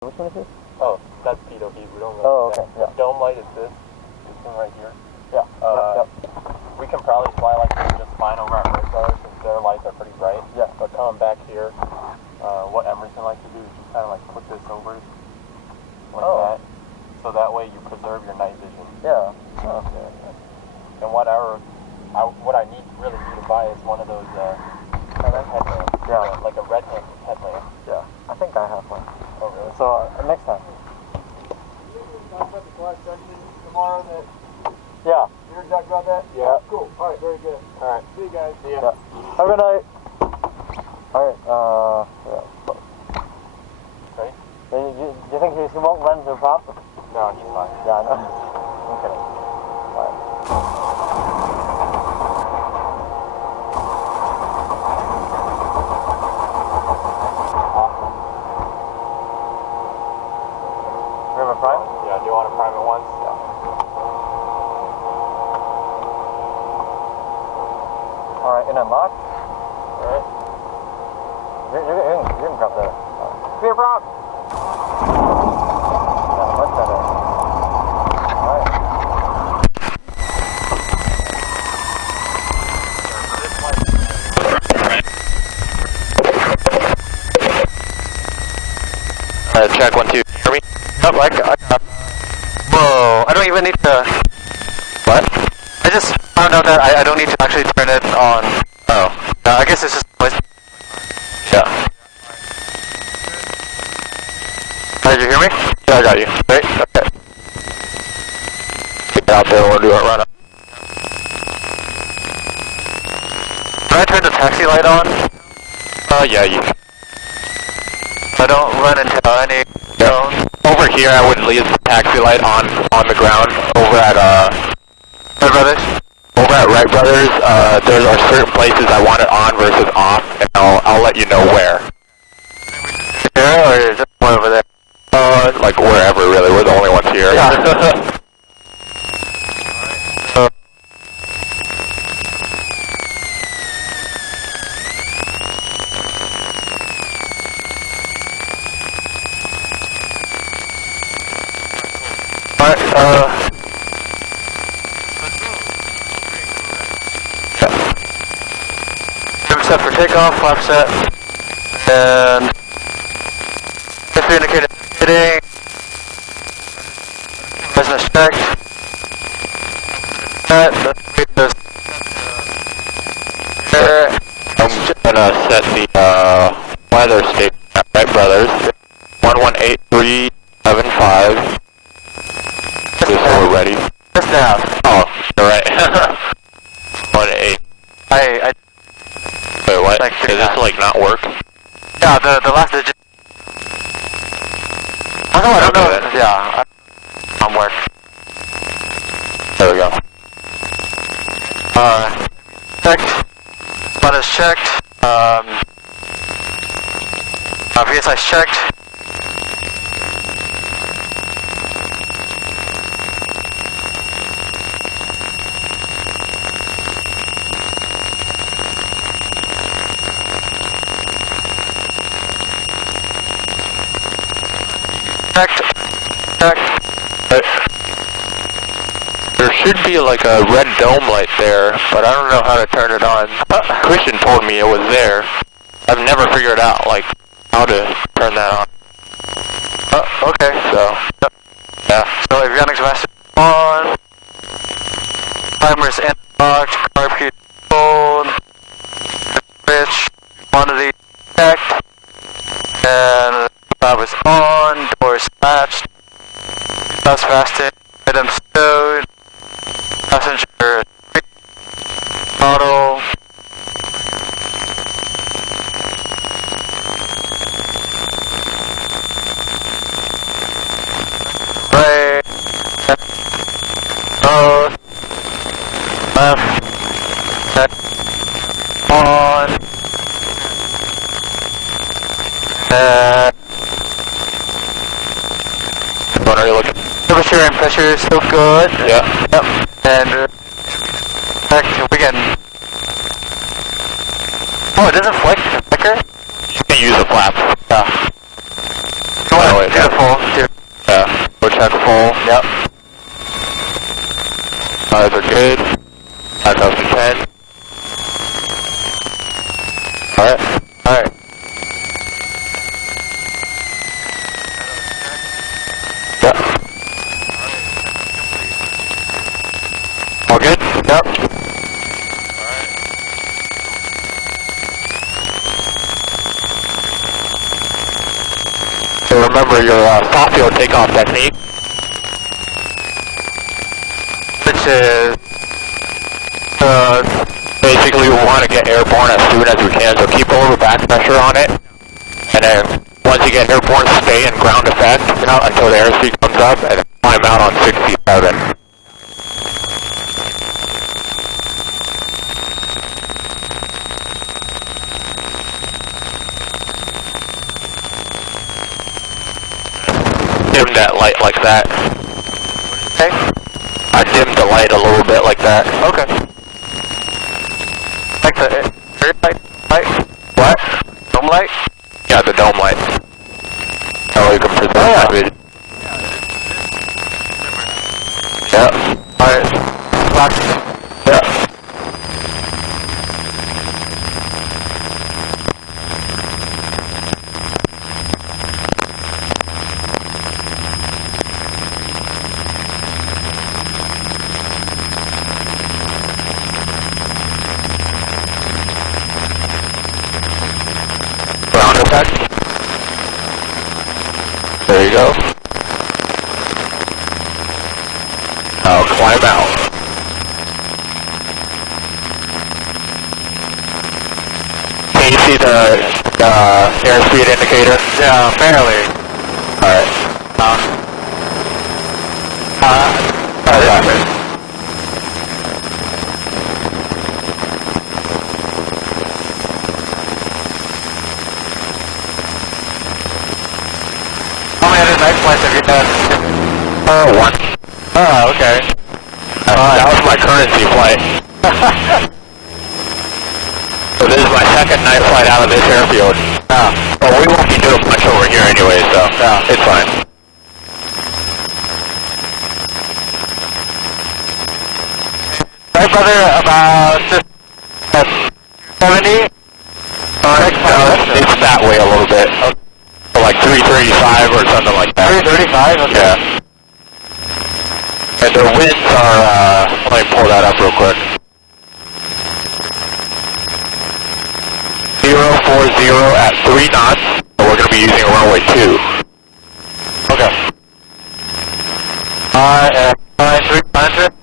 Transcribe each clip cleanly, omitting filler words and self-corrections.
Which one is this? Oh, that's pitot heat. We don't really. Oh, okay. Yeah. Dome light is this thing right here. Yeah. Yep. We can probably fly like this just fine over at Marysville since their lights are pretty bright. Yeah. But coming back here, what Emerson likes to do is just kind of like put this over like that, so that way you preserve your night vision. Yeah. Oh, okay. And what I really need to buy is one of those headlamps. Yeah. Like a red headlamp. Yeah. I think I have one. Oh really? So next time. Talk about the class section tomorrow. That Yeah. you heard talk about that? Yeah. Cool. All right. Very good. All right. See you guys. See ya. Yeah. Have a good night. All right. Yeah. Ready? Do you think he won't run the prop? No, he's fine. Yeah, I know. Okay. All right. River Prime? Yeah, do you want to prime it once? Yeah. All right, and then lock. Alright. You can grab that. Clear prop. Yeah, much better. All right. Check 1, 2. Hear me? Oh, whoa, I don't even need to. What? I just found out that I don't need to actually turn it on. Oh. I guess it's just noise. Yeah. Did you hear me? Yeah, I got you. Right? Okay. Get out there, we'll do it right up. Can I turn the taxi light on? Yeah, you can. I don't run into any. No. Over here, I would leave the taxi light on the ground. Over at Wright Brothers. Over at Wright Brothers, there are certain places I want it on versus off, and I'll let you know where. Here or just one over there? Like wherever really. We're the only ones here. Yeah. Trim set for takeoff, flap set, and if indicated hitting, business checked. I'm just gonna set the weather station at Wright Brothers, 118375. Just so we're ready. Just now. Oh, you're right. 1-8. Wait, what? Like, does this like not work? Yeah, the last digit. I don't know. Yeah, I'm work. There we go. Checked. Blood is checked. VSI's checked. Checked. There should be like a red dome light there, but I don't know how to turn it on. Christian told me it was there. I've never figured out like how to turn that on. Okay, so yeah. So avionics master on. Timers in locked. Carb key controlled. Switch. Quantity checked. And valve is on. Doors latched. House fasting. Item stowed. Passenger throttle. Right. Both. Left. Check. On. What are you looking? Temperature and pressure is still good. Yeah. Yep. And back to again. Oh, it doesn't flicker? You can use a flap. Yeah. Oh, wait, full. Yeah. Go check full. Yep. Tires are good. Back up to 10. Alright. Alright. Yep. All good? Yep. So remember your soft fuel takeoff technique, which is basically we want to get airborne as soon as we can, so keep a little back pressure on it, and then once you get airborne, stay in ground effect until the airspeed comes up, and then climb out on 67. Dim that light like that. Okay. I dimmed the light a little bit like that. Okay. Like the light? What? Dome light? Yeah, the dome light. Oh, you can present that video. Yeah. Alright. Yeah. There you go. I'll climb out. Can you see the airspeed indicator? Yeah, barely. Alright. Alright. Night flights have you done? One. Oh, okay. That was my currency flight. So this is my second night flight out of this airfield. Well, we won't be doing much over here anyway, so it's fine. Right, brother, about 70? It's that way a little bit. Okay. Like 335 or something like that. 335? Okay. Yeah. And the winds are, let me pull that up real quick. 040 at 3 knots, and we're going to be using runway 2. Okay. And 300.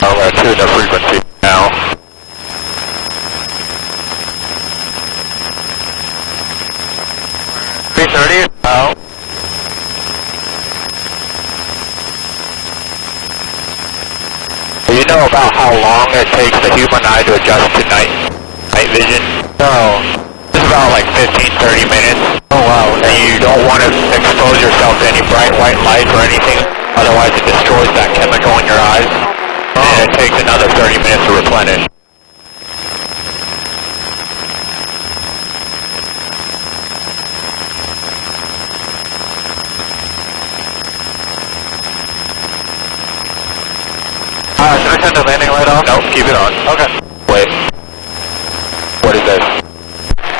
I'm going to tune the frequency now. Oh. You know about how long it takes the human eye to adjust to night vision? No. It's about like 15-30 minutes. Oh wow. And you don't want to expose yourself to any bright white light or anything, otherwise it destroys that chemical in your eyes. Oh. And it takes another 30 minutes to replenish. Should I turn the landing light off? Nope, keep it on. Okay. Wait. What is this?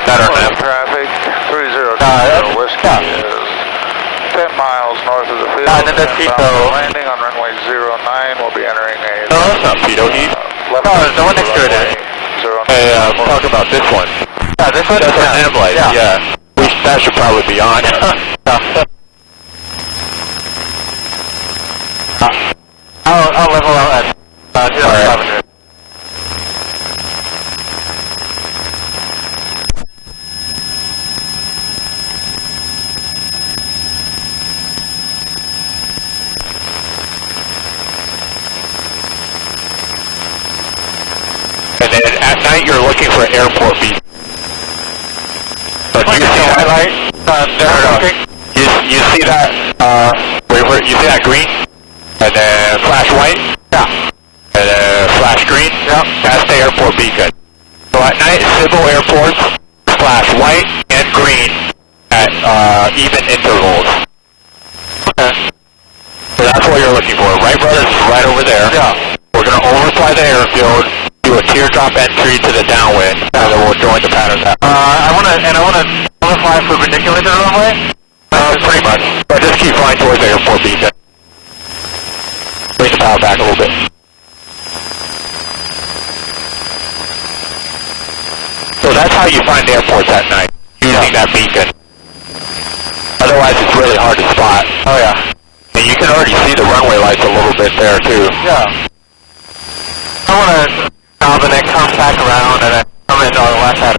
That or not? Traffic 302 Whiskey is 10 miles north of the field. And then that's Pico. Landing on runway 09. We'll be entering a... No, that's not Pico Heat. No, there's no one next to it. Hey, talk about this one. Yeah, this one? That's an amp light, yeah. That should probably be on. I'll level out at 500. And then at night you're looking for airport beat. But you see that light? You see that? You see that green? And then flash white? Yeah. And then flash green? Yeah. That's the airport beacon. So at night, civil airports, flash white and green at even intervals. Okay. So that's what you're looking for. Wright Brothers is right over there. Yeah. We're going to overfly the airfield, do a teardrop entry to the downwind, and then we'll join the pattern. I want to overfly perpendicular to the runway? Pretty much. But just keep flying towards the airport beacon. Bring the power back a little bit. So that's how you find airports at night, using that beacon. Otherwise it's really hard to spot. Oh yeah. And you can already see the runway lights a little bit there too. Yeah. I want to stop and then come back around and then come into the left hand.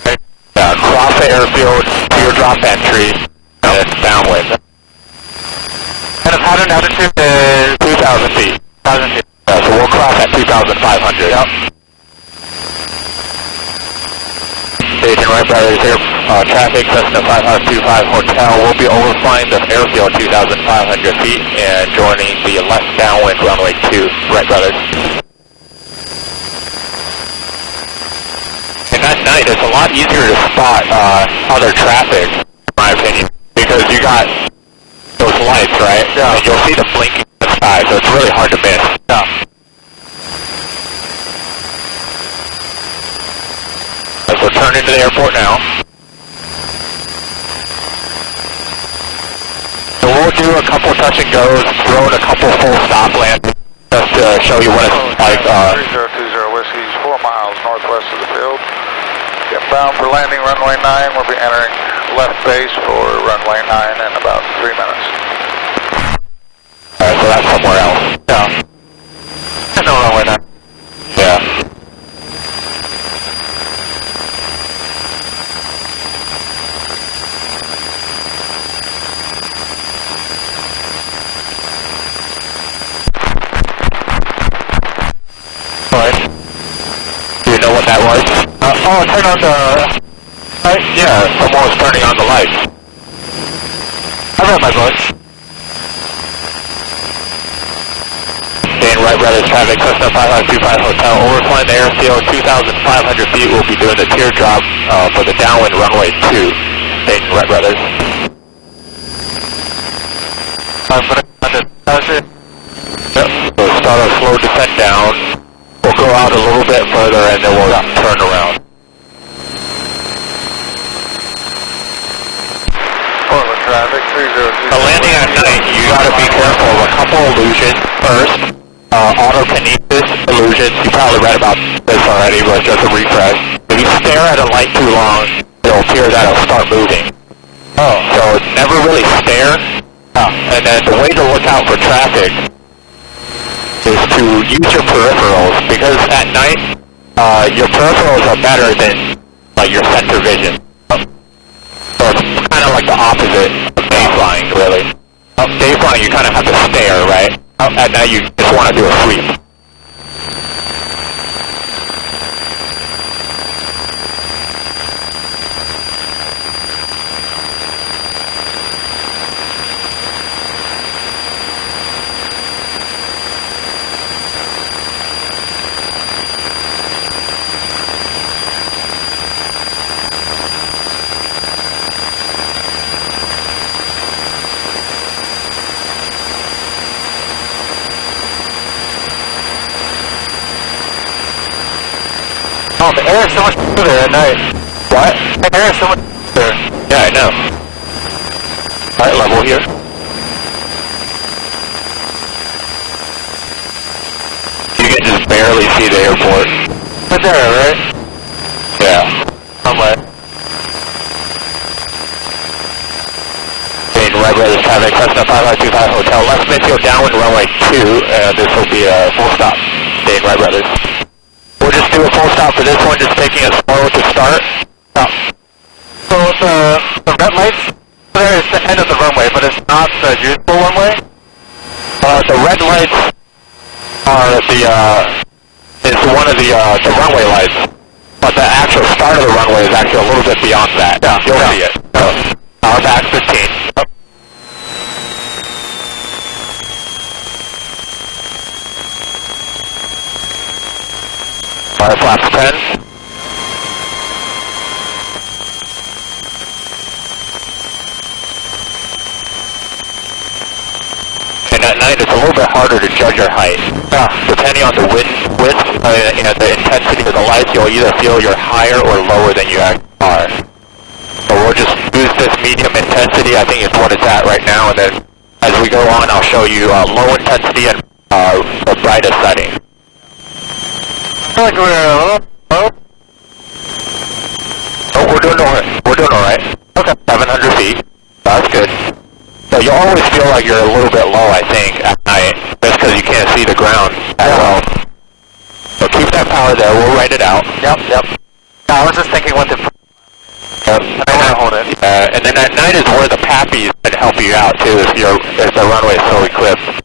Okay. Yeah, cross the airfield, teardrop entry, and it's downwind. And the pattern altitude is 2,000 feet. 2,000 feet. Yeah, so we'll cross at 2,500. Yep. Station Wright Brothers here, traffic Cessna 5525 Hotel. We'll be overflying the airfield 2,500 feet and joining the left downwind runway 2, Wright Brothers. And at night, it's a lot easier to spot other traffic, in my opinion, because you got those lights, right? Yeah. And you'll see the blinking in the sky, so it's really hard to miss. Yeah. So turn into the airport now. So we'll do a couple touch and goes, throw in a couple full stop landings, just to show you what it's like. 3020 Whiskey's 4 miles northwest of the field. Get bound for landing runway 9. We'll be entering left base for runway 9 in about 3 minutes. Alright, so that's somewhere else. Yeah. No runway 9. Yeah. Do you know what that was? Turn on the light? Yeah, someone was turning on the lights. I read my books. Wright Brothers traffic, Cessna 5525 Hotel, overflying the airfield 2,500 feet. We'll be doing the teardrop for the downwind runway 2. Station Wright Brothers. Yep, so start a slow descent down. We'll go out a little bit further and then we'll turn around. Portland traffic, 302. Landing at night, you gotta be careful of a couple illusions. First, autokinesis illusions. You probably read about this already, but just a refresh. If you stare at a light too long, it'll appear that it'll start moving. Oh. So never really stare. And then the way to look out for traffic is to use your peripherals, because at night, your peripherals are better than like your center vision. So it's kind of like the opposite of day flying, really. Day flying, you kind of have to stare, right? At night, you just want to do a sweep. Oh, the air is so much smoother at night. What? The air is so much smoother. Yeah, I know. Alright, level here. You can just barely see the airport. Right there, right? Yeah. Somewhere. Wright Brothers traffic, Cessna 5525 Hotel, left midfield downwind runway 2, this will be a full stop. Stay in Wright Brothers. We'll just do a full stop for this one, just taking it slow to start. So the red lights there is the end of the runway, but it's not the useful runway. The red lights are is one of the runway lights, but the actual start of the runway is actually a little bit beyond that. Yeah, you'll see it. Power back 15. Fire flaps 10. at night it's a little bit harder to judge your height. Depending on the wind width and the intensity of the lights, you'll either feel you're higher or lower than you actually are. So we'll just use this medium intensity. I think it's what it's at right now, and then as we go on, I'll show you low intensity and the brightest setting. I feel like we're a little low. Oh, we're doing alright. We're doing alright. Okay. 700 feet. That's good. So you'll always feel like you're a little bit low, I think, at night, just because you can't see the ground as well. So keep that power there. We'll write it out. Yep. I was just thinking what the... Yep. I want to hold it. And then at night is where the pappies can help you out too if the runway is fully clipped.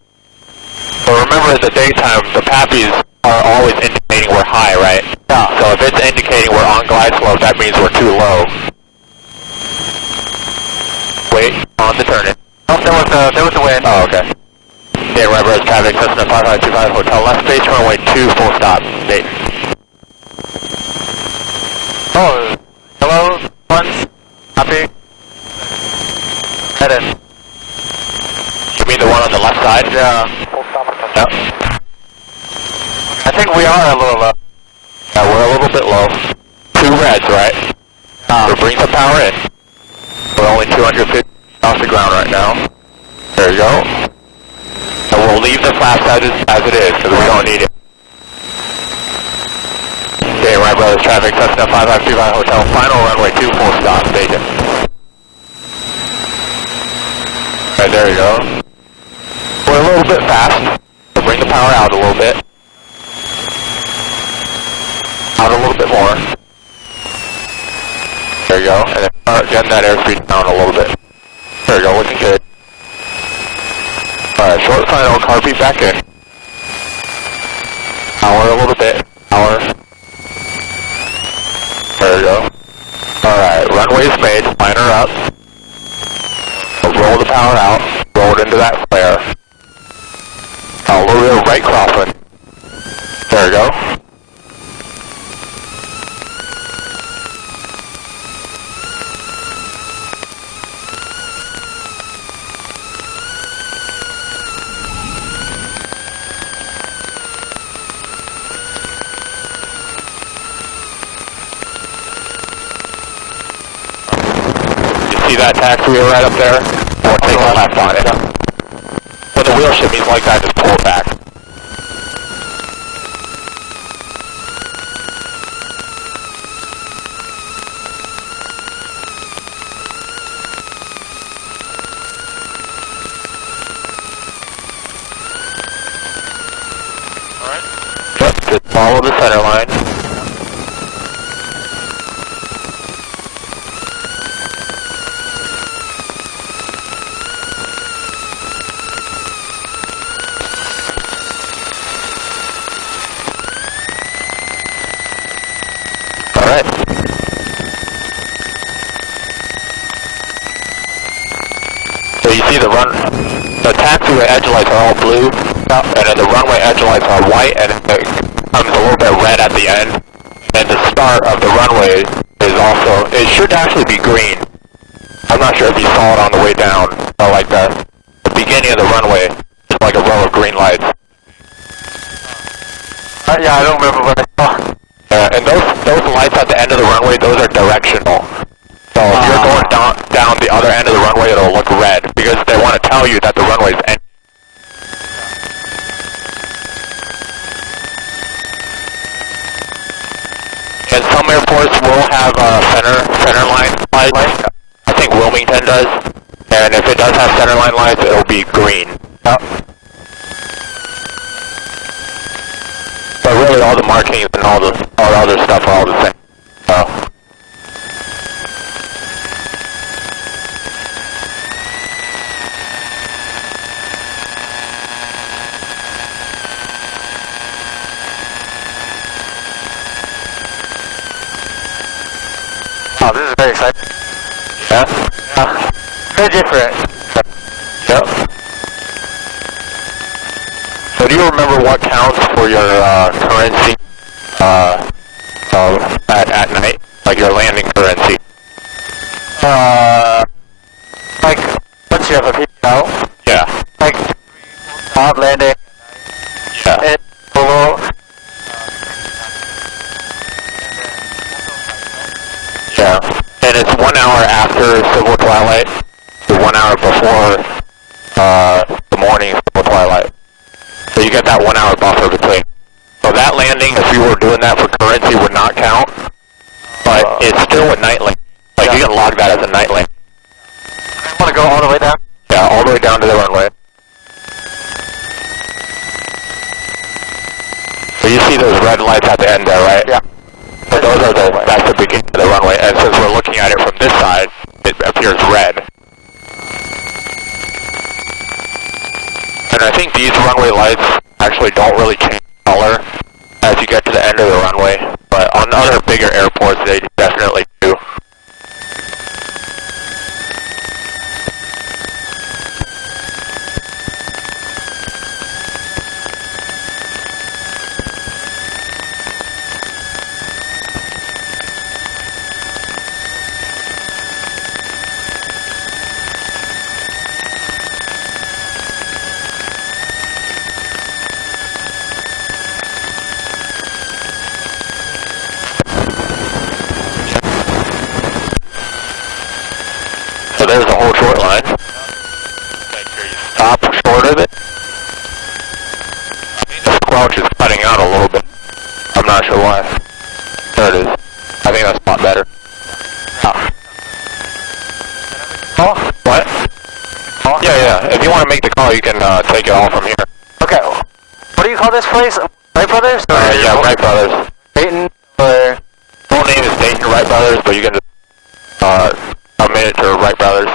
So remember, in the daytime, the pappies are always indicating we're high, right? Yeah. So if it's indicating we're on glide slope, that means we're too low. Wait on the turn-in. Oh, there was the wind. Oh, okay. Dayton Rebels traffic, Cessna 5525 Hotel left base, runway 2, full stop. Dayton. Oh, hello, ones. Happy. Head in. You mean the one on the left side? Yeah. Full stop. Yep. I think we are a little low. Yeah, we're a little bit low. 2 reds, right? So bring the power in. We're only 250 off the ground right now. There you go. And we'll leave the flaps as it is, because we don't need it. Okay, right brothers, traffic, Cessna 5525 Hotel, final runway 2, full stop, station. Alright, there you go. We're a little bit fast, so bring the power out a little bit. Out a little bit more. There you go, and then start getting that airspeed down a little bit. There you go, looking good. Alright, short final, car beat back in. Power a little bit, power. There you go. Alright, runway's made, liner up. Roll the power out, roll it into that flare. A little bit of right crosswind. There you go. See that taxiwheel right up there? Or take a left on it. When the wheel shimmies like that, just pull it back. Alright. Yep, just follow the center line. Alright. So you see the taxiway edge lights are all blue, and then the runway edge lights are white, and it comes a little bit red at the end. And the start of the runway is also, it should actually be green. I'm not sure if you saw it on the way down, but like the beginning of the runway is like a row of green lights. Yeah, I don't remember what I saw. And those lights at the end of the runway, those are directional. So if you're going down the other end of the runway, it'll look red, because they want to tell you that the runway's ending. And some airports will have center line lights. I think Wilmington does. And if it does have center line lights, it'll be green. But really, all the markings and all the other stuff are all the same. Oh, this is very exciting. Yeah? Very different. Yep. So do you remember what counts for your currency at night? Like your landing currency? Like, once you have a PPL, Yeah. like, after civil twilight to 1 hour before the morning civil twilight. So you get that 1 hour buffer between. So that landing, if you were doing that for currency, would not count, but it's still a night landing. Like you can log that as a night landing. I want to go all the way down? Yeah, all the way down to the runway. So you see those red lights at the end there, right? Yeah. So that's the beginning of the runway, and since we're looking at it from this side, it appears red. And I think these runway lights actually don't really change color as you get to the end of the runway, but on other bigger airports they definitely do. So there's the whole short line. Make sure you stop short of it. The squelch is cutting out a little bit. I'm not sure why. There it is. I think that's a lot better. Oh, what? Oh? Yeah. If you want to make the call, you can take it all from here. Okay. What do you call this place? Wright Brothers? Yeah, Wright Brothers. Dayton? Or... Full name is Dayton Wright Brothers, but you can just submit it to Wright Brothers.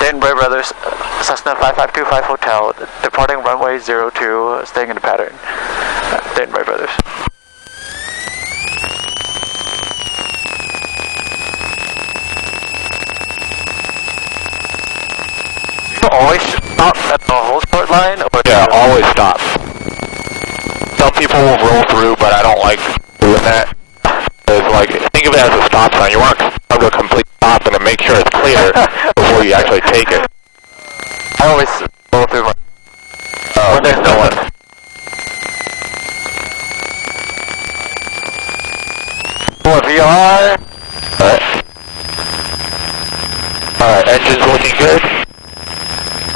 Dayton Wright Brothers, Cessna 5525 Hotel, departing runway 02, staying in the pattern. Dayton Wright Brothers. You always stop at the whole short line? Or Yeah, always stop. Some people will roll through, but I don't like doing that. It's like, think of it as a stop sign. You want to come to a complete stop and to make sure it's clear before you actually take it. I always roll through my... When there's no one. Cool, VR. Alright, engine's looking good.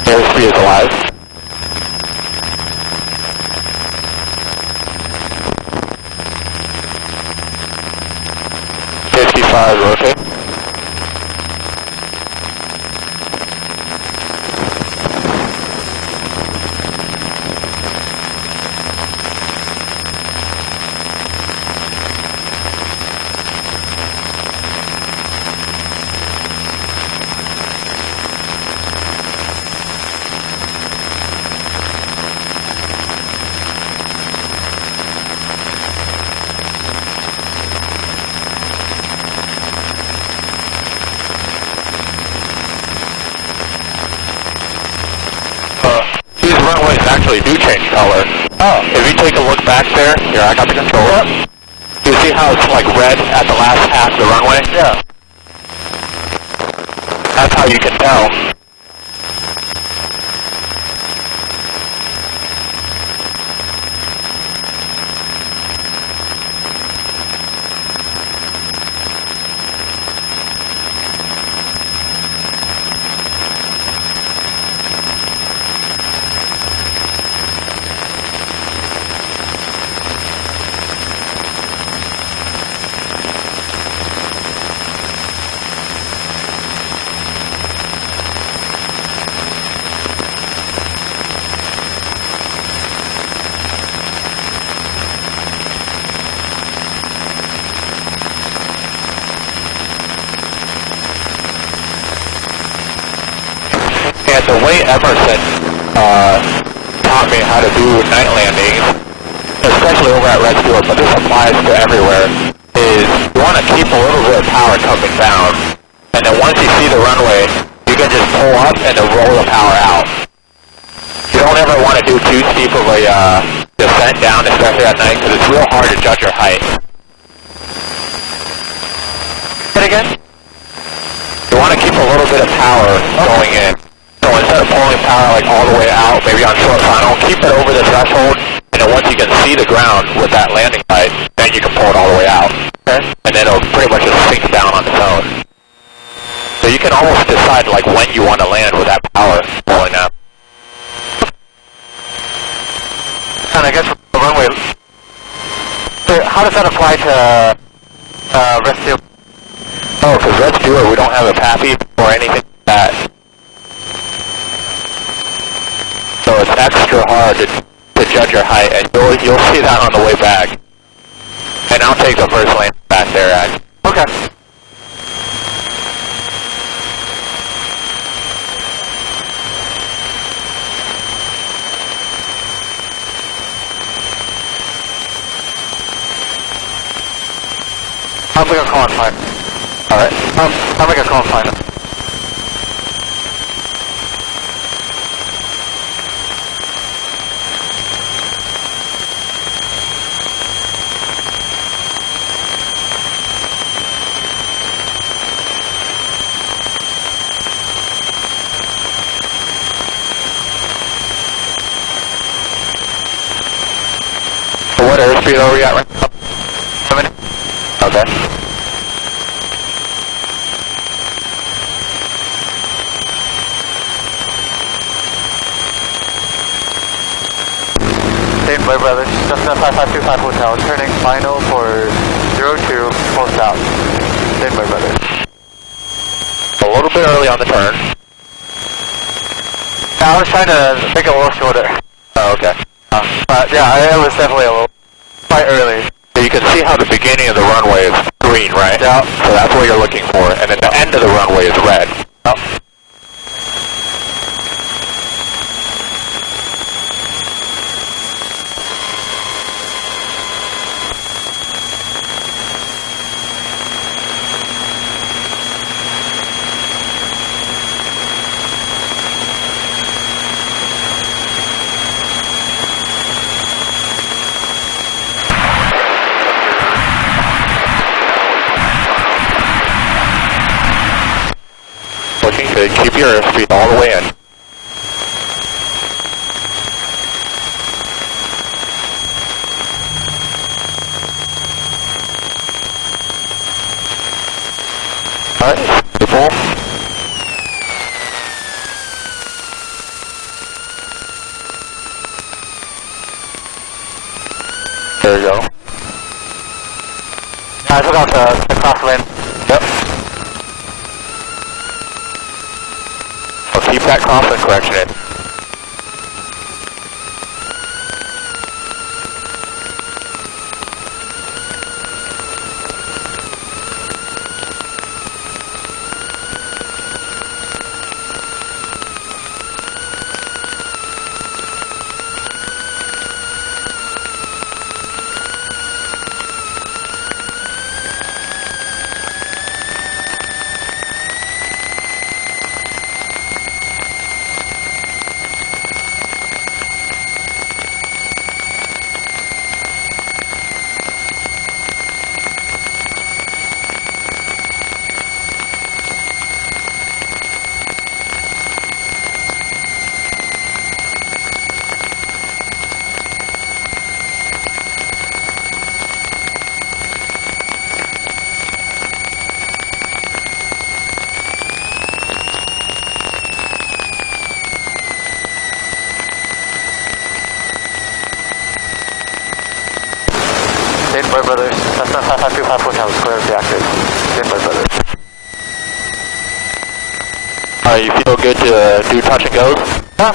Airspeed is alive. Rotate. Actually do change color. Oh. If you take a look back there, here, I got the controller. Yep. You see how it's like red at the last half of the runway? Yeah. That's how you can tell. And the way Emerson taught me how to do night landings, especially over at Redfield, but this applies to everywhere, is you want to keep a little bit of power coming down, and then once you see the runway, you can just pull up and then roll the power out. You don't ever want to do too steep of a descent down, especially at night, because it's real hard to judge your height. Say it again? You want to keep a little bit of power going in. So instead of pulling power like all the way out, maybe on short final, keep it over the threshold, and then once you can see the ground with that landing light, then you can pull it all the way out. Okay? And then it'll pretty much just sink down on its own. can almost decide like when you want to land with that power pulling out. And I guess the runway. How does that apply to Red Steel? Oh, because Red Stewart, we don't have a PAPI or anything like that. So it's extra hard to judge your height, and you'll see that on the way back. And I'll take the first lane back there, actually. Okay. I'll make a call and find. Alright. I'll make a call and find. What airspeed are we at right now? 7. Okay. Dane Blair Brothers, Cessna 5525 Hotel, turning final for 02, full stop. Dane Blair Brothers. A little bit early on the turn. Yeah, I was trying to make it a little shorter. Oh, okay. But yeah, it was definitely a little quite early. So you can see how the beginning of the runway is green, right? Yeah. So that's what you're looking for, and then the end of the runway is red. Yep. Looking good. Keep your airspeed all the way in. Alright, beautiful. There you go. I took out the cross lane. Yep. Well, keep that crossing correction in. Dane Blair Brothers, Cessna 5525 Hotel, clear of the active. Dane Blair Brothers. Alright, you feel good to do touch and goes? Yeah.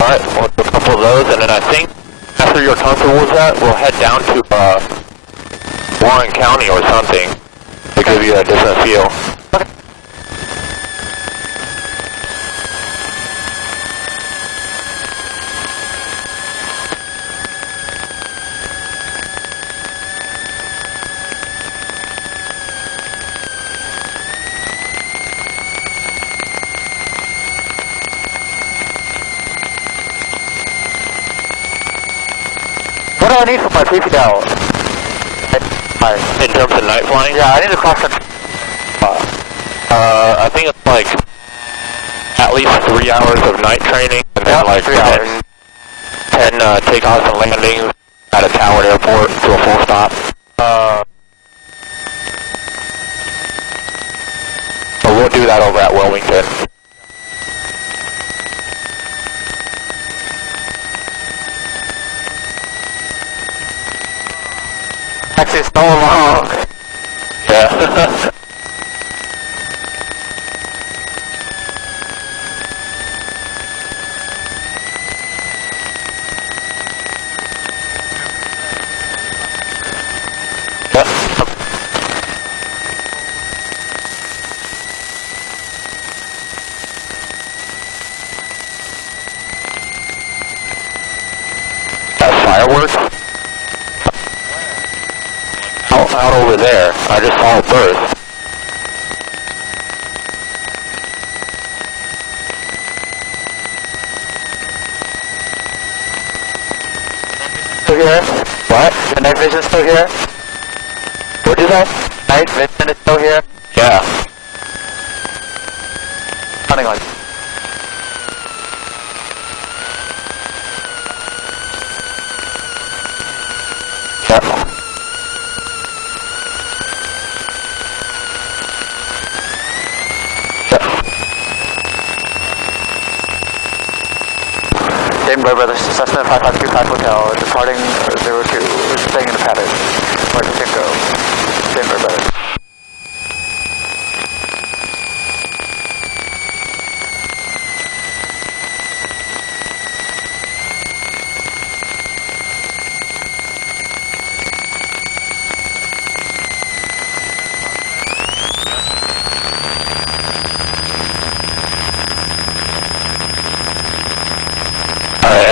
Alright, we'll do a couple of those, and then I think after you're comfortable with that, we'll head down to Warren County or something to give you a different feel. Okay. What do I need for my PPL? In terms of night flying? Yeah, I need to cross the... I think it's like at least 3 hours of night training, and then like 3 hours. 10 takeoffs and landings at a tower airport to a full stop. So we'll do that over at Wilmington. Taxi's so long. Yeah. Fireworks? Out over there. I just saw a burst. Still here? What? The night vision still here? What is that? Night vision is still here? Yeah. Running on. Yeah. Dayton Road Brothers, Cessna 5525 Hotel, departing 02, staying in the pattern. Mark Cinco, Dayton Road Brothers.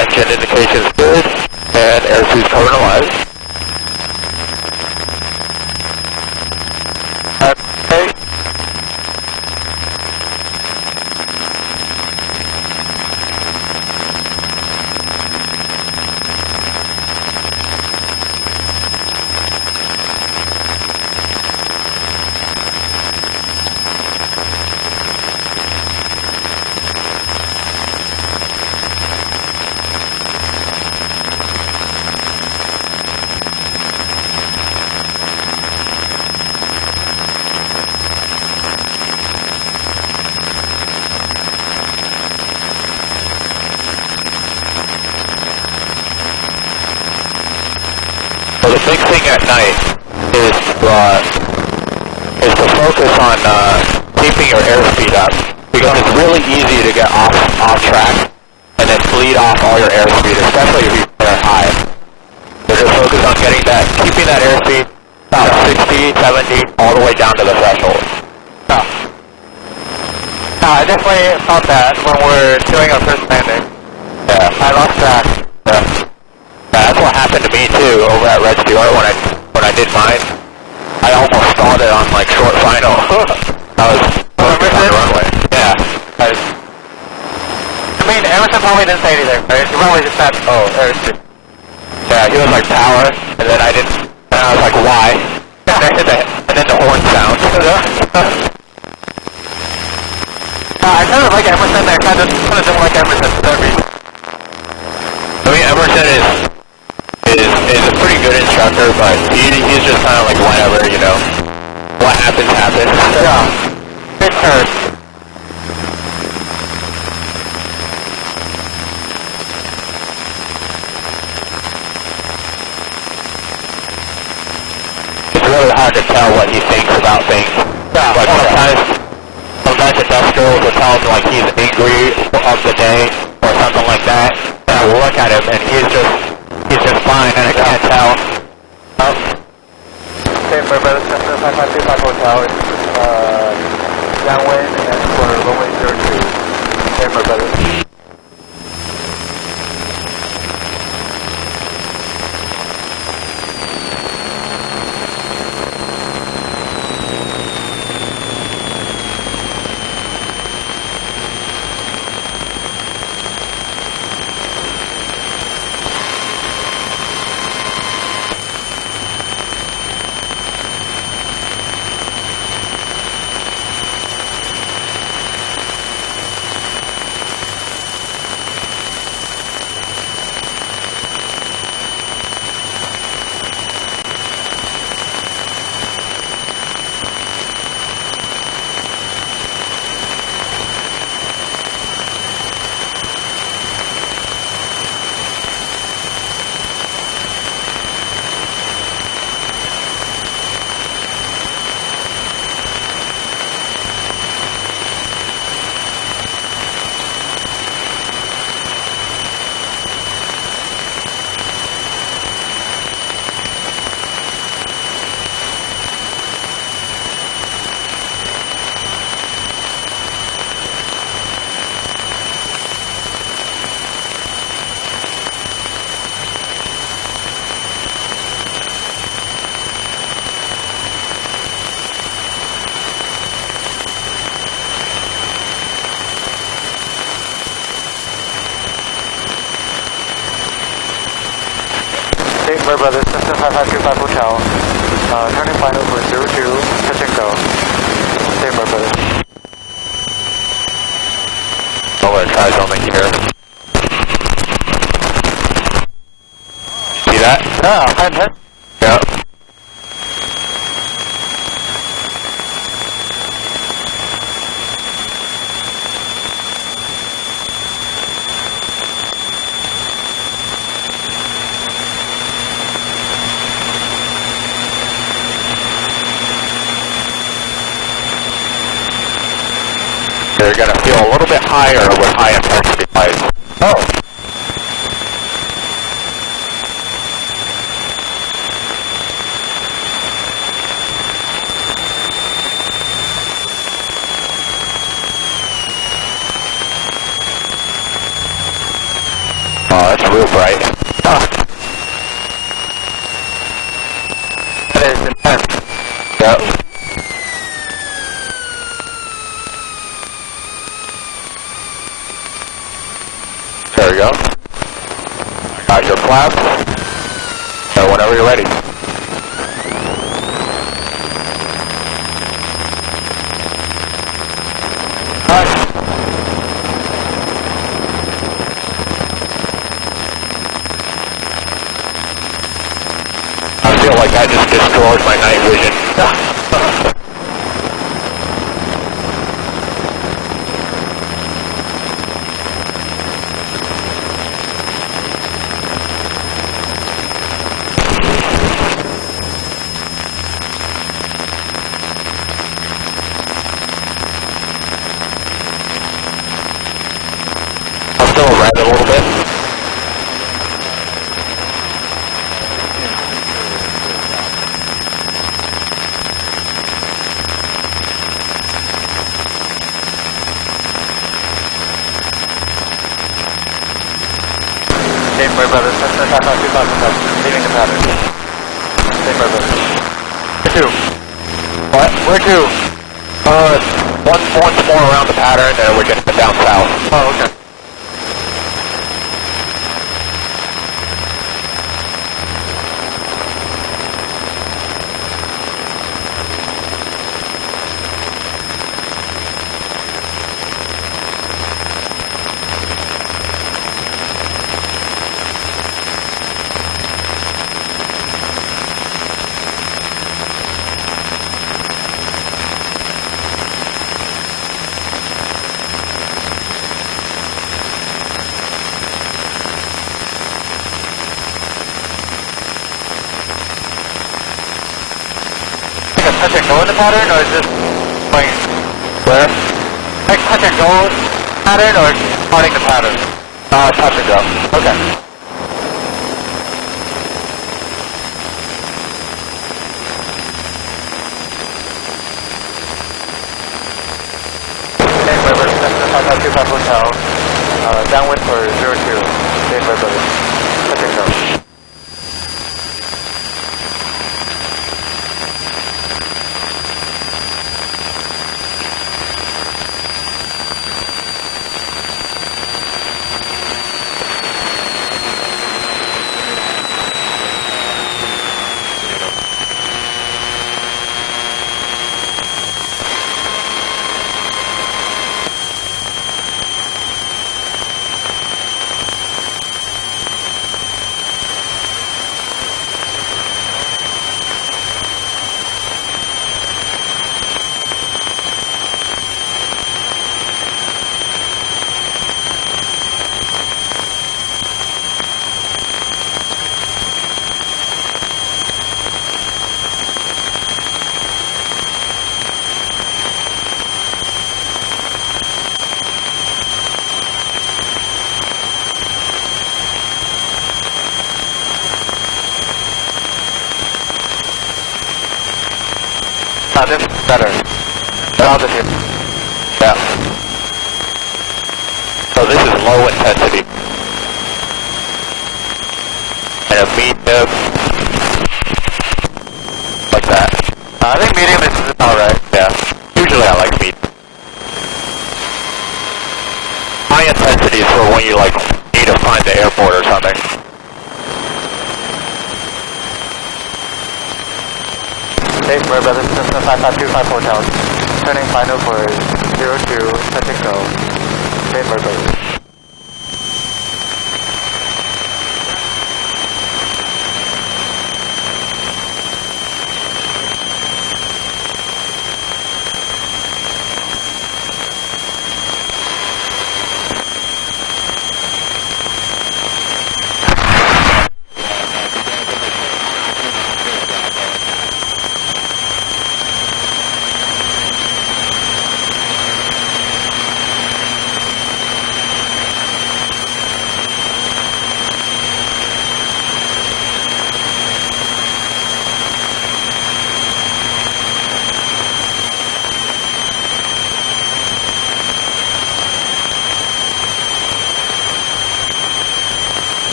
Engine indications good, and airspeed's covered alive. Okay. The big thing at night is to focus on keeping your airspeed up, because it's really easy to get off track and then bleed off all your airspeed, especially if you are high. So just focus on keeping that airspeed about 60, 70, all the way down to the threshold. I definitely felt that when we're doing our first landing. Yeah. I lost track. Yeah. That's what happened to me too over at Red Star when I did mine. I almost stalled it on like short final. I was on the runway. Yeah. I mean, Emerson probably didn't say anything, right? He probably just said, oh, airspeed. Yeah, he was like power, and then I didn't, and I was like, why? And then the horn sound. I kind of like Emerson, I kind of don't like Emerson for that reason. I mean, Emerson is a pretty good instructor, but he's just kind of like whatever, you know. What happens, happens. Yeah. It hurts. It's really hard to tell what he thinks about things. Yeah. Like sometimes the desk girls will tell him like he's angry of the day or something like that. And I will look at him and he's just fine, and I can't tell. Same for Brothers Cessna 5525 Hotel, downwind and for runway 02. Same for Brothers. Denver Brothers, Cessna 5525 Hotel. Turning final for 02, touch and go. Denver Brothers. I'm gonna try something here. See that? Yeah, I'm hit. Yep. They're gonna feel a little bit higher with high intensity lights. Oh. Oh, that's real bright. That is intense. Yep. There we go. Got your flaps. So whenever you're ready. I feel like I just destroyed my night vision. I'm still red a little bit. Denver Brothers, Cessna 5525, leaving the pattern. Denver Brothers. Where to? What? Where to? Once more around the pattern, and we're getting down south. Oh, okay. Touch and go in the pattern, or is this going Where? like touch and go pattern, or starting the pattern? Touch and go. Okay. Denver Brothers, Cessna 5525 Hotel. Downwind for 02. Denver Brothers. Touch and go. This is better. Altitude. Yeah. So this is low intensity. And a medium, like that. I think medium is alright. Yeah. Usually I like medium. High intensity is for when you like need to find the airport or something. Dave Murray Brothers, Cessna 5525 Hotel. Turning final for 02, touch and go. Dave Murray Brothers.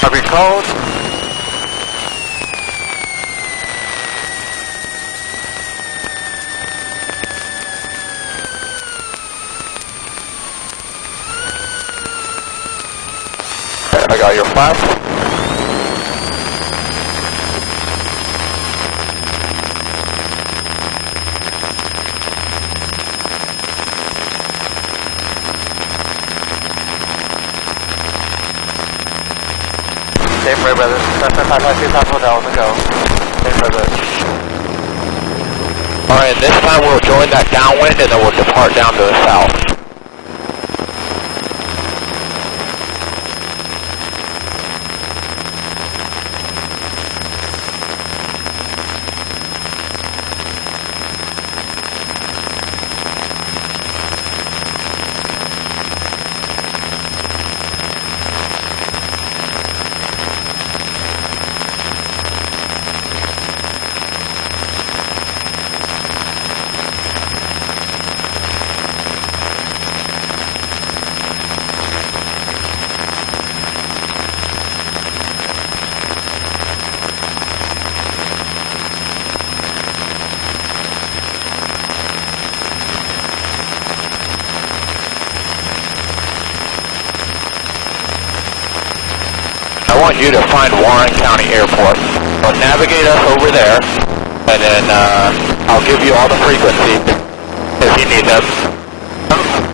Copy code. I got your flash. Dave Murray Brothers, Cessna 5525 Hotel on the go. Dave Murray Brothers. Alright, this time we'll join that downwind and then we'll depart down to the south. I want you to find Warren County Airport. So navigate us over there, and then I'll give you all the frequencies if you need them.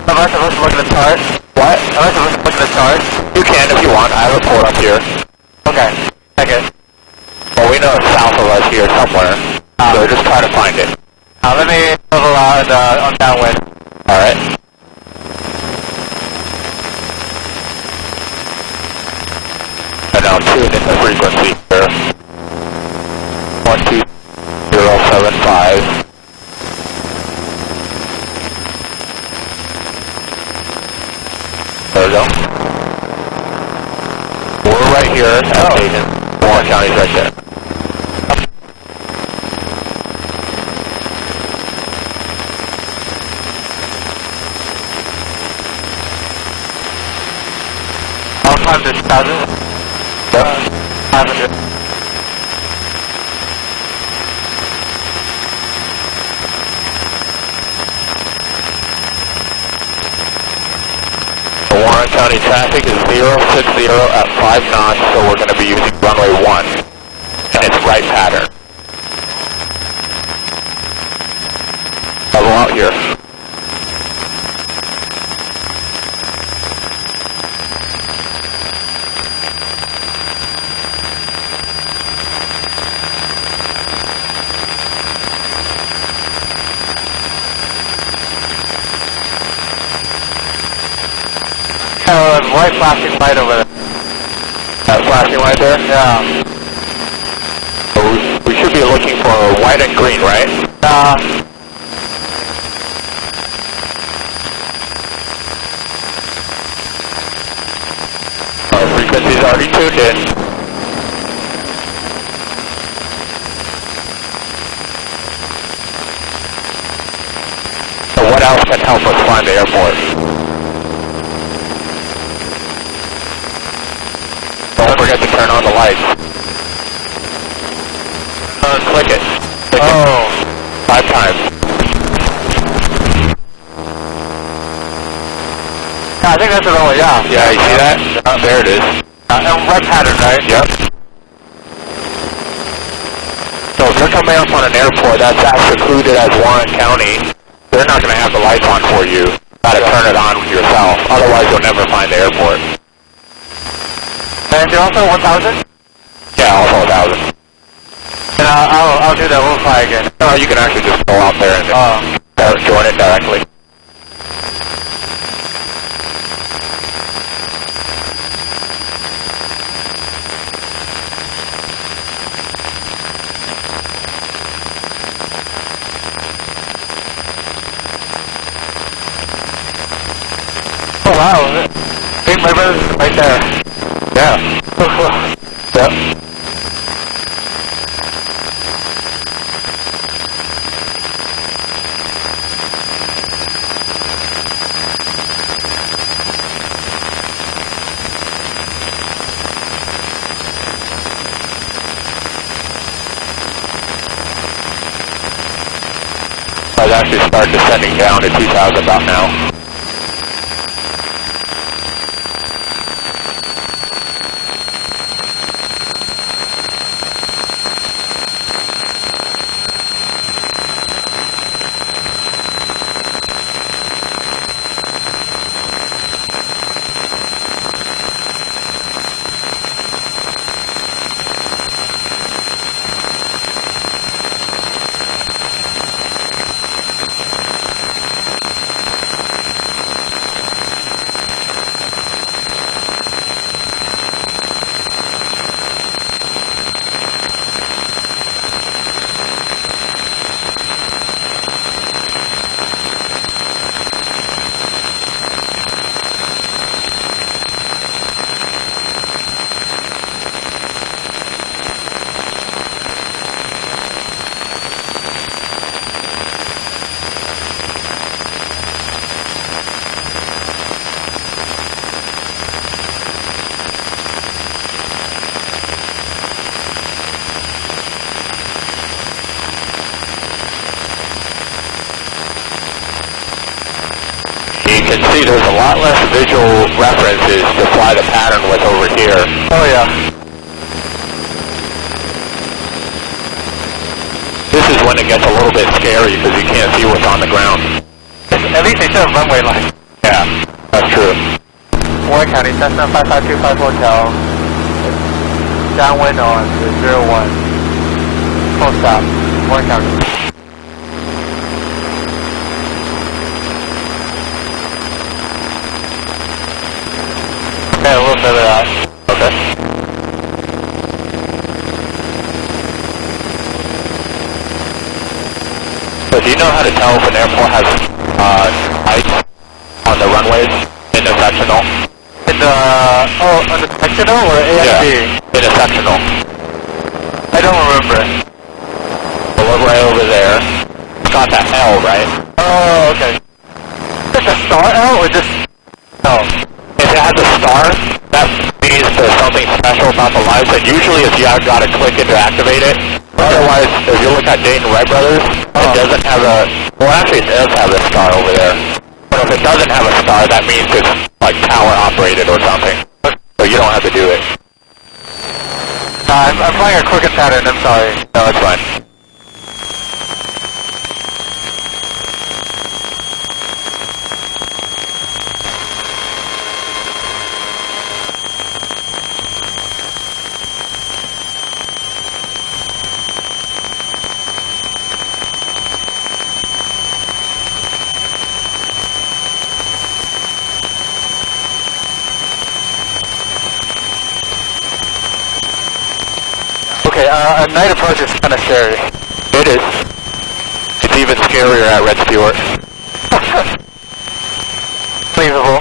Am I supposed to look at the chart? What? Am I supposed to look at the chart? You can if you want. I have a port up here. Okay, check it. Well, we know it's south of us here somewhere, so just try to find it. Let me level out on downwind. Alright. And now tune in the frequency here. 12075. There we go. We're right here at Dayton. Warren County's right there. I'll climb this 1,000. 500. The Warren County traffic is 060 at 5 knots, so we're going to be using runway 1. And it's right pattern. Level out here. White flashing light over there. That flashing light there? Yeah. So we should be looking for white and green, right? Our frequency's already tuned in. So what else can help us find the airport? Don't forget to turn on the lights. Click it. Click it. 5 times. I think that's the runway, yeah. Yeah, you see that? There it is. And red pattern, right? Yep. So if you're coming up on an airport that's secluded as Warren County, they're not going to have the lights on for you. You got to turn it on yourself. Otherwise, you'll never find the airport. And they're also 1,000? Yeah, also 1,000. And I'll do that. We'll fly again. No, you can actually just go out there and join it directly. Oh wow, hey, my brother's right there. Yeah. Yep. I've actually started descending down to 2,000 about now. You can see there's a lot less visual references to fly the pattern with over here. Oh yeah. This is when it gets a little bit scary because you can't see what's on the ground. At least they should have runway line. Yeah, that's true. Warren County, Cessna 5525 Hotel. Downwind on the 01. Full stop. Warren County. Okay, a little further out. Okay. So do you know how to tell if an airport has lights on the runways in the sectional? In the, on the sectional or AFD? Yeah, in a sectional. I don't remember. So look right over there. It's got that L, right? Oh, okay. Just a star L or just L? If it has a star, that means there's something special about the lights, and usually if you have got to click it to activate it. Otherwise, if you look at Dayton Wright Brothers, it doesn't have a, well actually it does have a star over there. But if it doesn't have a star, that means it's like power operated or something. So you don't have to do it. I'm flying a crooked pattern, I'm sorry. No, it's fine. Okay, a night approach is kind of scary. It is. It's even scarier at Red Stewart. Believable.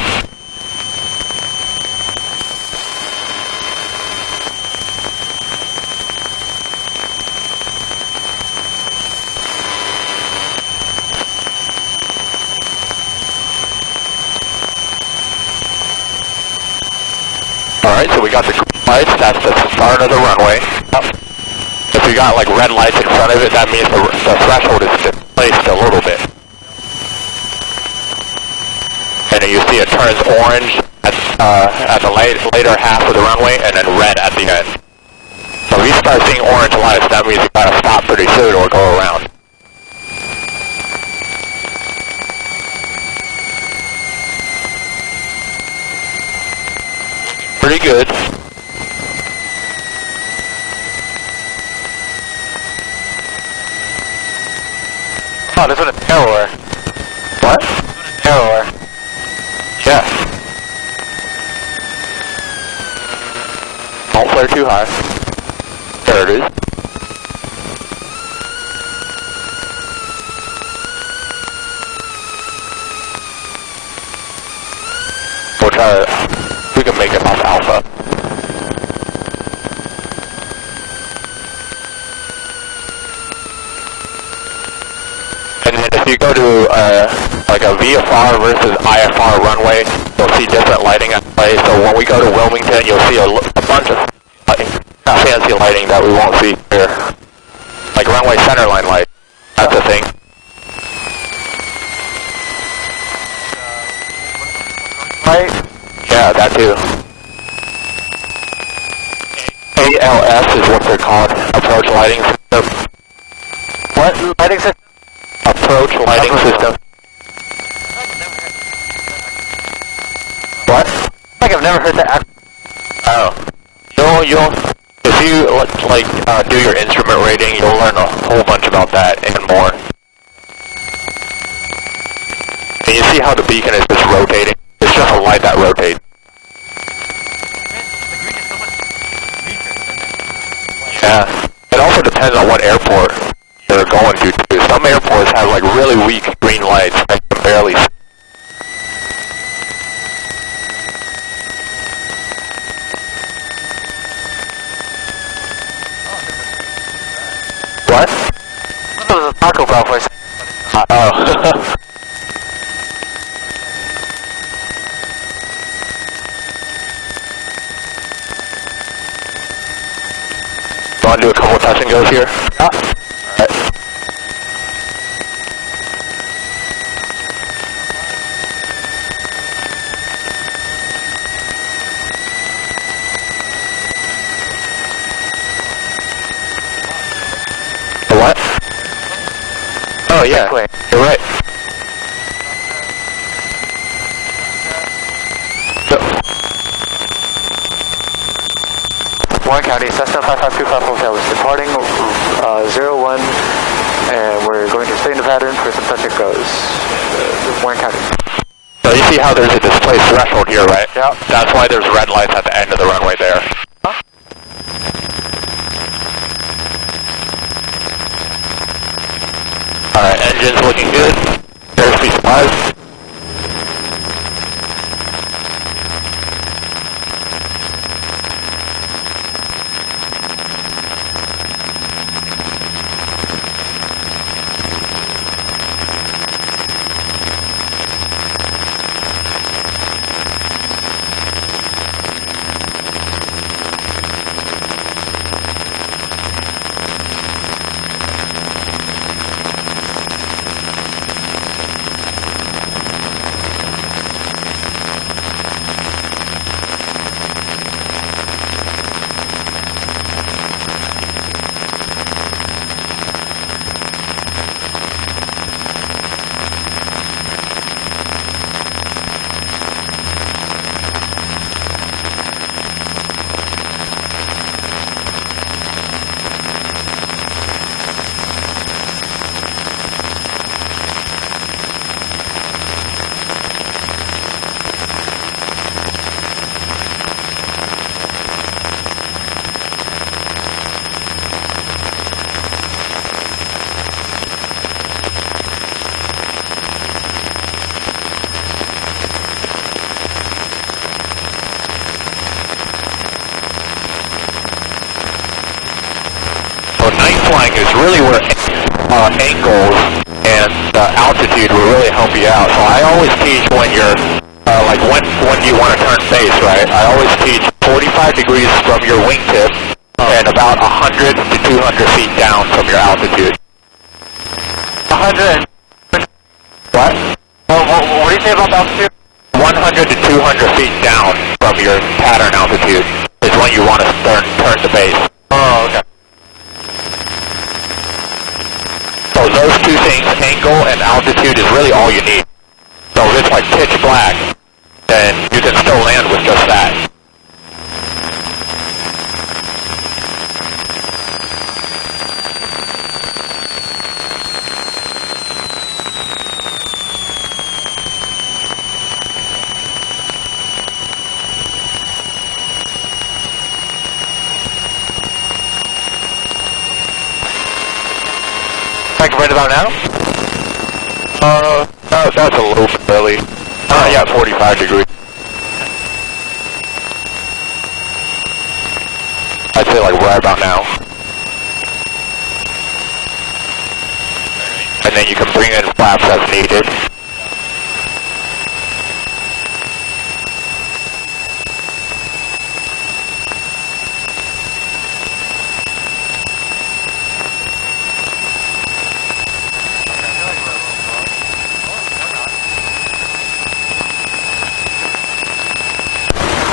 Alright, so we got the green lights, that's the start of the runway. If you got like red lights in front of it, that means the threshold is displaced a little bit. and then you see it turns orange at the later half of the runway, and then red at the end. So if you start seeing orange lights, that means you gotta stop pretty soon or go around. Pretty good. Oh, this one is narrower. What? Narrower. Yeah. Don't flare too high. There it is. We'll try to, we can make it off alpha. And then if you go to like a VFR versus IFR runway, you'll see different lighting at play. So when we go to Wilmington, you'll see a bunch of fancy lighting that we won't see here. Like runway centerline light. That's a thing. Right? Yeah, that too. ALS is what they're called. Approach lighting system. What lighting system? Approach lighting system. What? I think I've never heard that. Oh. You'll, if you like do your instrument rating, you'll learn a whole bunch about that and more. And you see how the beacon is just rotating? It's just a light that rotates. Yeah. It also depends on what airport you're going to too. Some airports have like really weak green lights that you can barely see. What? That was a Taco Bell for a second. Oh. You want to do a couple touch and goes here? Yeah. Alright. The what? Oh yeah, you're right. Warren County, Cessna 5525 Hotel is departing 01, and we're going to stay in the pattern for some touch and goes. Warren County. So you see how there's a display threshold here, right? Yeah. That's why there's red lights at the end of the runway there. Huh? Alright, engine's looking good. Airspeed 5. Flying is really where angles and altitude will really help you out. So I always teach when you're, like when you want to turn face, right? I always teach 45 degrees from your wingtip and about 100 to 200 feet down from your altitude. 100. What? What do you say about altitude? 100 to 200 feet down from your pattern altitude is when you want to turn the base. Oh, okay. So those two things, angle and altitude, is really all you need. So if it's like pitch black, then you can still land with just that. Like right about now? That's a little bit early. Yeah, 45 degrees. I'd say like right about now. And then you can bring in flaps as needed.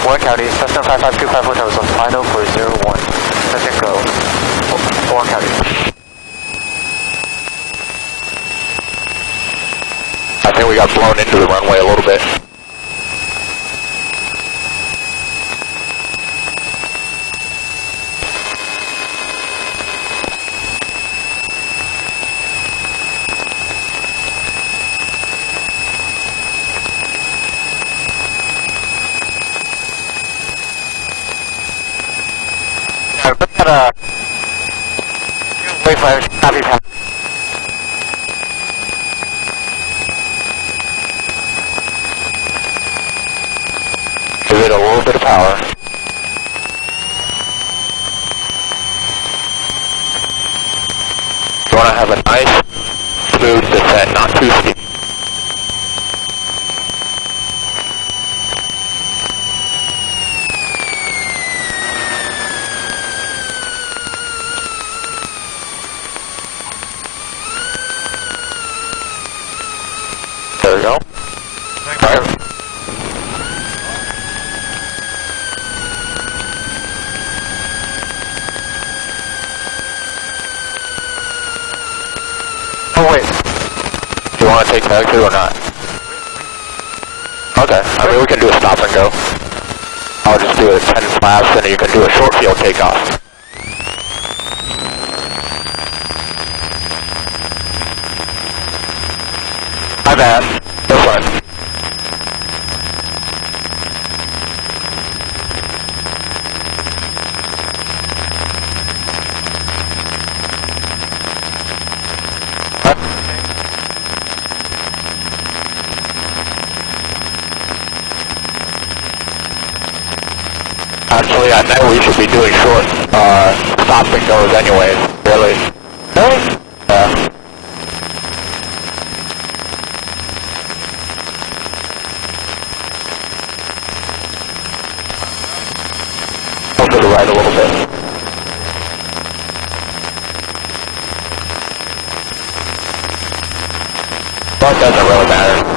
Warren County, Cessna 55254 Hotel was on final for 01. Touch and go. Warren County. I think we got blown into the runway a little bit. Wait for it. Copy, copy. Give it a little bit of power. You want to have a nice, smooth descent, not too steep. There we go. Right. Oh, wait. Do you want to take exit or not? Okay, I mean we can do a stop and go. I'll just do a 10 flaps and then you can do a short field takeoff. My bad. No fun. Actually, I know we should be doing short stop and goes anyways, really. Really? Yeah. Go to the right a little bit. But it doesn't really matter.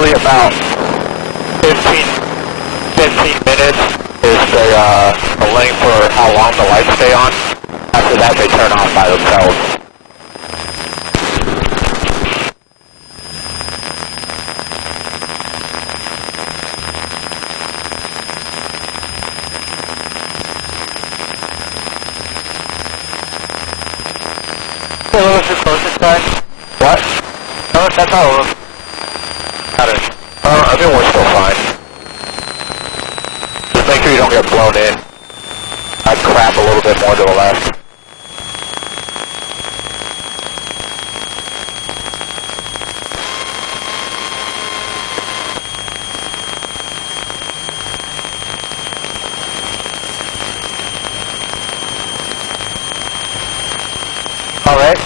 usually about 15 minutes is the length for how long the lights stay on. After that, they turn off by themselves. Hey, what was your closest time? What? No, that's all of them. Got it. I think we're still fine. Just make sure you don't get blown in. I'd crap a little bit more to the left. Alright.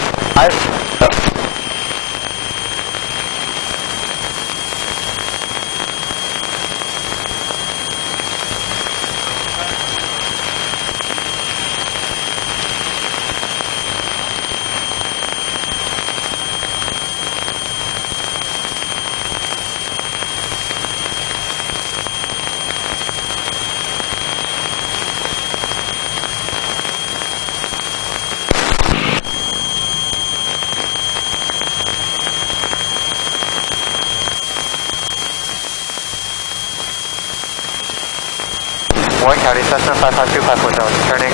Warren County, Cessna 552-547, turning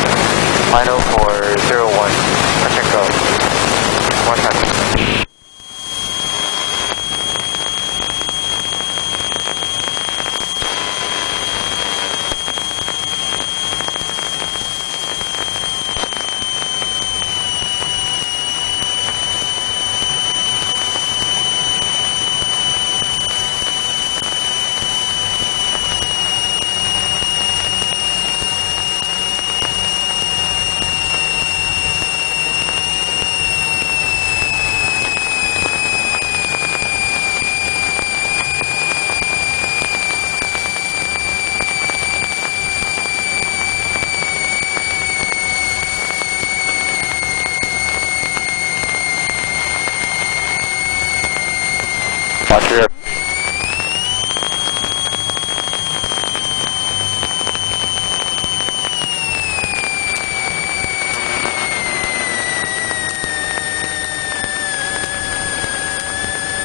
final for 01. Touch and go. Warren County. Watch your